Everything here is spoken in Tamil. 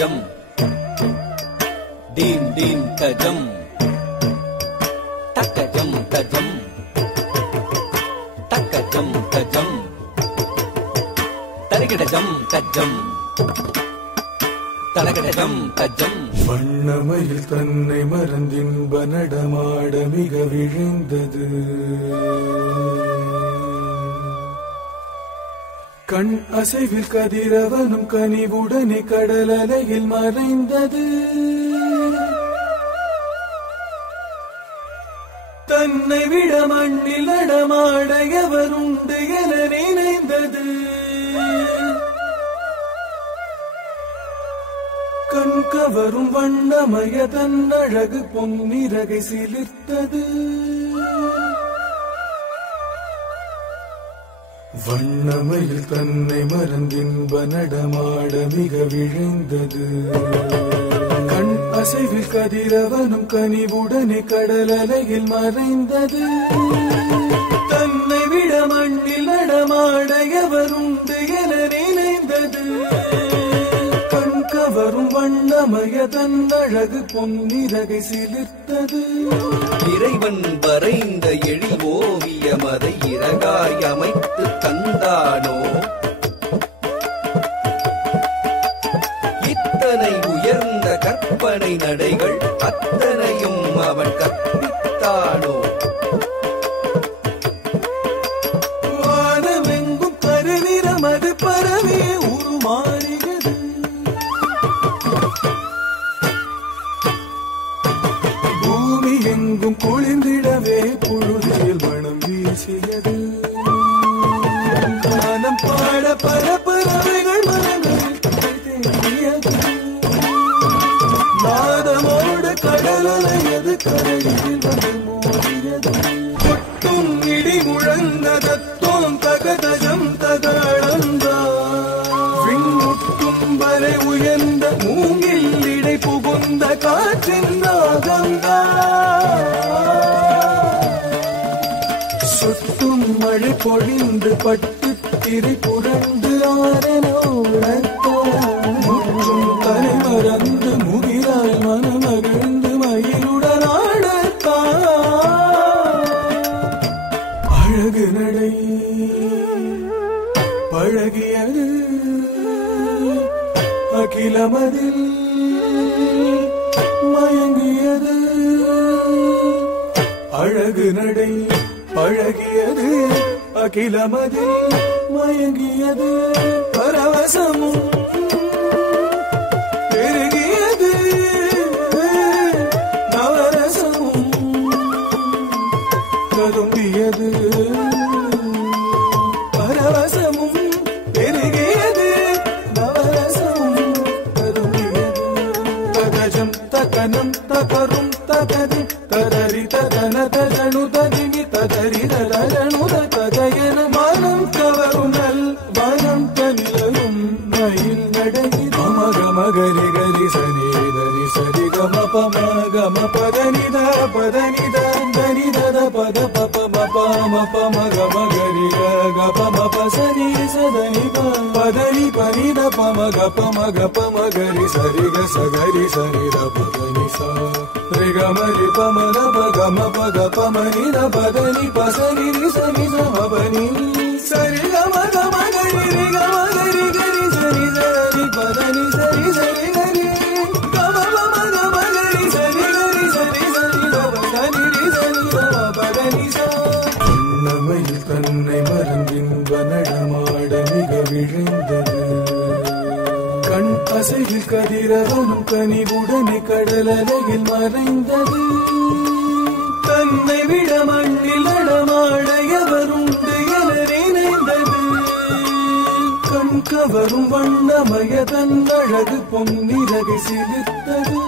tajam, din din tajam, takajam tajam, takajam tajam, tarigidajam tajam, talagidajam tajam. வண்ணமயில் தன்னை மறந்தின்ப நடமாட மிக விழுந்தது. கண் அசைவில் கதிரவனும் கனிவுடனே கடல் அலையில் மறைந்தது. தன்னை விட மண்ணில் நடமாட எவருண்டு என நினைந்தது. கண் கவரும் வண்ணமய தன்னழகு பொன்னிறகை சிலிர்த்தது. வண்ணமயில் தன்னை மறந்தின்ப நடமாட மிக விழுந்தது. கண் அசைவில் கதிரவனும் கனிவுடனே கடல் அலையில் மறைந்தது. தன்னை விட மண்ணில் நடமாட எவருண்டு என நினைந்தது. கண் கவரும் வண்ணமய தன்னழகு பொன்னிறகை சிலிர்த்தது. இறைவன் வரைந்த எழில் ஓவியம் அதை இறகாய் அமைத்து தந்தானோ? இத்தனை உயர்ந்த கற்பனை நடைகள் அத்தனையும் அவன் கற்பித்தானோ? வானமெங்கும் கருநிறம் அது பரவே உருமாறியது. பூமி எங்கும் குளிர்ந்திடவே புழுதியில் மனம் வீசியது. கானம் பாட பல பறவைகள் மனங்களில் தேடியது. நாதமோடு கடலையது கரையில் வந்து மோதியது. கொட்டும் இடி முழங்கதத்தோம் தகதஜம் தகழந்தான். விண்முட்டும் வரை உயர்ந்த மூங்கில் இடை புகுந்த காற்றின் நாகந்தான். சுட்டும் மழை பொழிந்து பட்டு திரை புரண்டு ஆரனோடத்தான். முற்றும் தலை மறந்து முகிலாய் மனமகிழ்ந்து மயிலுடன் ஆடத்தான். அழகு நடை பழகியது அகிலமதில் மயங்கியது. அழகு நடை பழகியது அகிலமதில் மயங்கியது. பரவசமும் பெருகியது. நவரசமும் கரும்பியது. பரவசமும் பெருகியது. நவரசமும் கரும்பியது. தகஜம் தகனம் தகரும் தகதி ததரி ததன ததனு ததினி ததரி ததனு ததயன மனம் கவரும் நல் வனம் கனிலரும் மயில் நடகி மக மகரி கரி சரி தரி சரி கம பம கம பதனித பதனித தனிதத பத பப மப மப மக மகரி க பம பசரி சதனி பதனி பனித பம க பம க பம கரி சரி க சகரி சரி த பதனி ச ரி க மரி பம த ப க ம ப க பம நி த பதனி பசரி ரி சரி ச மபனி சரி க ம க ம கரி ரி க ம கரி கரி சரி சரி பதனி சரி சரி கரி க ம ப ம க ம கரி சரி கரி சரி சரி த பதனி ரி சரி த பதனி ச. வண்ணமயில் தன்னை மறந்தின்ப நடமாட மிக விழுந்தது. கண் அசைவில் கதிரவனும் கனிவுடனே கடல் அலையில் மறைந்தது. தன்னை விட மண்ணில் நடமாட எவருண்டு என நினைந்தது. கண் கவரும் வண்ணமய தன்னழகு பொன்னிறகை சிலிர்த்தது.